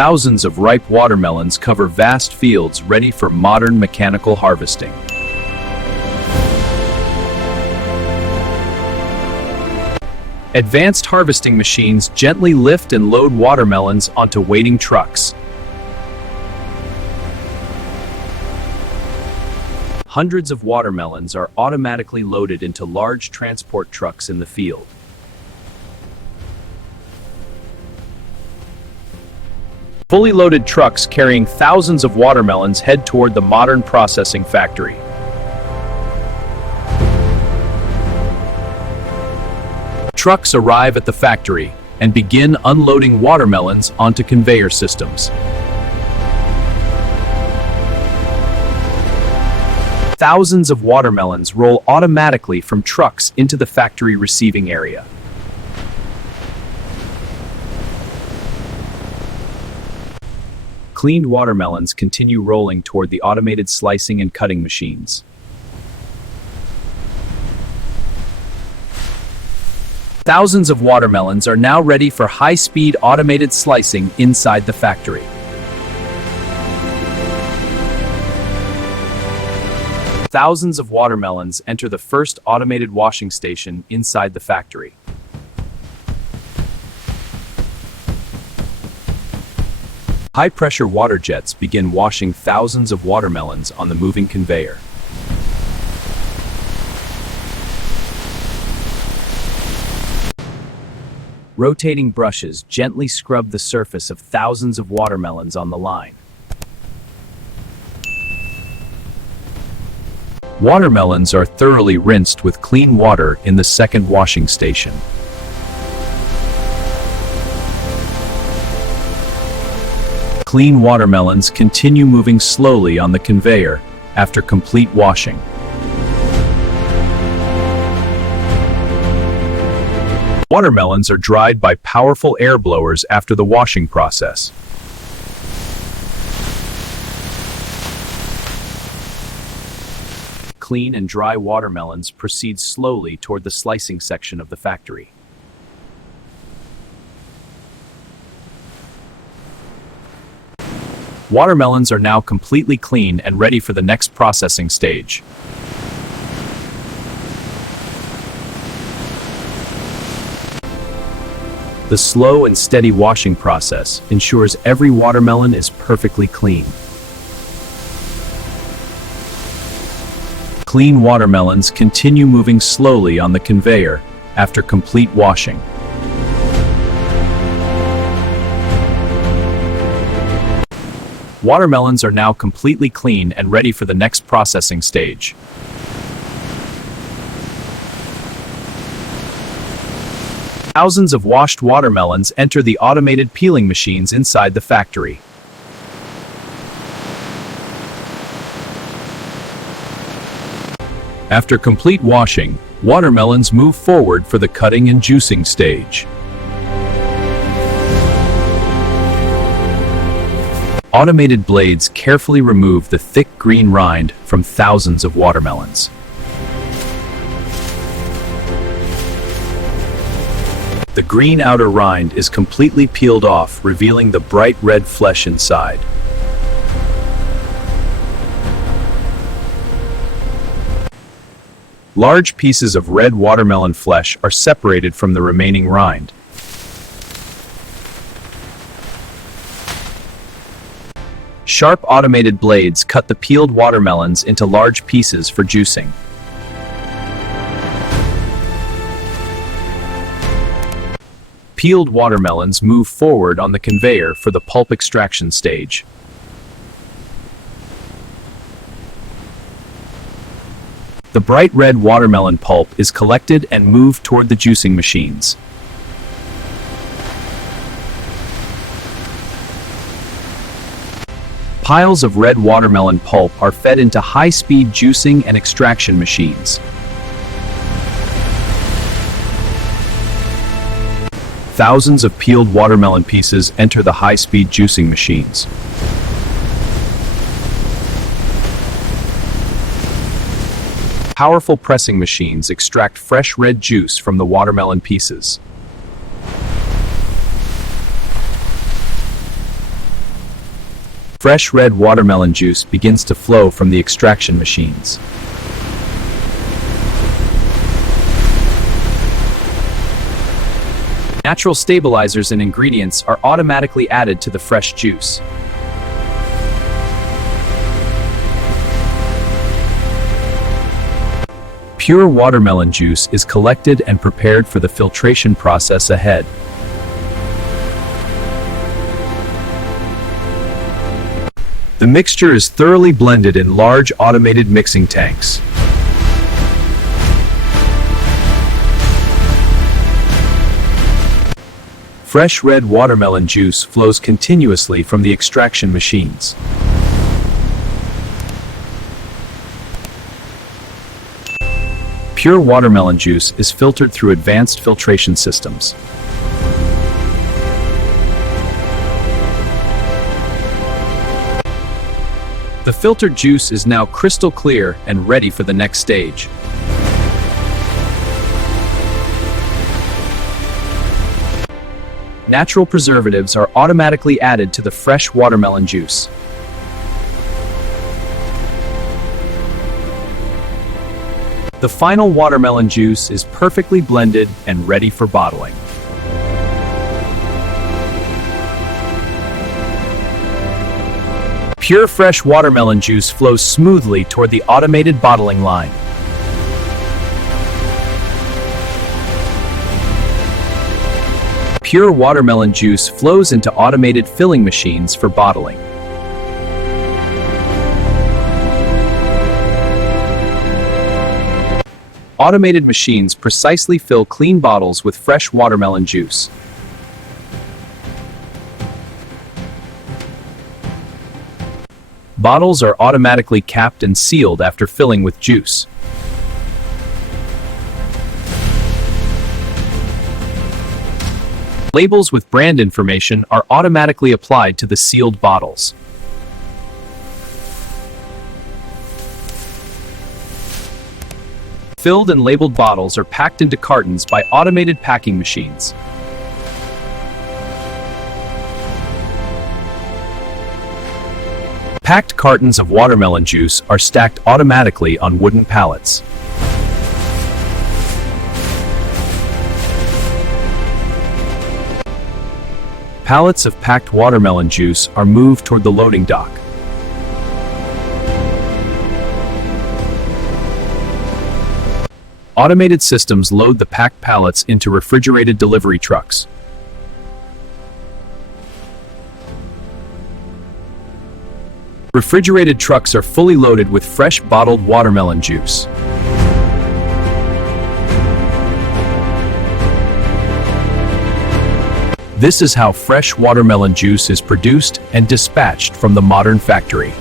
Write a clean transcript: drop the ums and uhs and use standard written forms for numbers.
Thousands of ripe watermelons cover vast fields ready for modern mechanical harvesting. Advanced harvesting machines gently lift and load watermelons onto waiting trucks. Hundreds of watermelons are automatically loaded into large transport trucks in the field. Fully loaded trucks carrying thousands of watermelons head toward the modern processing factory. Trucks arrive at the factory and begin unloading watermelons onto conveyor systems. Thousands of watermelons roll automatically from trucks into the factory receiving area. Cleaned watermelons continue rolling toward the automated slicing and cutting machines. Thousands of watermelons are now ready for high-speed automated slicing inside the factory. Thousands of watermelons enter the first automated washing station inside the factory. High-pressure water jets begin washing thousands of watermelons on the moving conveyor. Rotating brushes gently scrub the surface of thousands of watermelons on the line. Watermelons are thoroughly rinsed with clean water in the second washing station. Clean watermelons continue moving slowly on the conveyor after complete washing. Watermelons are dried by powerful air blowers after the washing process. Clean and dry watermelons proceed slowly toward the slicing section of the factory. Watermelons are now completely clean and ready for the next processing stage. The slow and steady washing process ensures every watermelon is perfectly clean. Clean watermelons continue moving slowly on the conveyor after complete washing. Watermelons are now completely clean and ready for the next processing stage. Thousands of washed watermelons enter the automated peeling machines inside the factory. After complete washing, watermelons move forward for the cutting and juicing stage. Automated blades carefully remove the thick green rind from thousands of watermelons. The green outer rind is completely peeled off, revealing the bright red flesh inside. Large pieces of red watermelon flesh are separated from the remaining rind. Sharp automated blades cut the peeled watermelons into large pieces for juicing. Peeled watermelons move forward on the conveyor for the pulp extraction stage. The bright red watermelon pulp is collected and moved toward the juicing machines. Piles of red watermelon pulp are fed into high-speed juicing and extraction machines. Thousands of peeled watermelon pieces enter the high-speed juicing machines. Powerful pressing machines extract fresh red juice from the watermelon pieces. Fresh red watermelon juice begins to flow from the extraction machines. Natural stabilizers and ingredients are automatically added to the fresh juice. Pure watermelon juice is collected and prepared for the filtration process ahead. The mixture is thoroughly blended in large automated mixing tanks. Fresh red watermelon juice flows continuously from the extraction machines. Pure watermelon juice is filtered through advanced filtration systems. The filtered juice is now crystal clear and ready for the next stage. Natural preservatives are automatically added to the fresh watermelon juice. The final watermelon juice is perfectly blended and ready for bottling. Pure fresh watermelon juice flows smoothly toward the automated bottling line. Pure watermelon juice flows into automated filling machines for bottling. Automated machines precisely fill clean bottles with fresh watermelon juice. Bottles are automatically capped and sealed after filling with juice. Labels with brand information are automatically applied to the sealed bottles. Filled and labeled bottles are packed into cartons by automated packing machines. Packed cartons of watermelon juice are stacked automatically on wooden pallets. Pallets of packed watermelon juice are moved toward the loading dock. Automated systems load the packed pallets into refrigerated delivery trucks. Refrigerated trucks are fully loaded with fresh bottled watermelon juice. This is how fresh watermelon juice is produced and dispatched from the modern factory.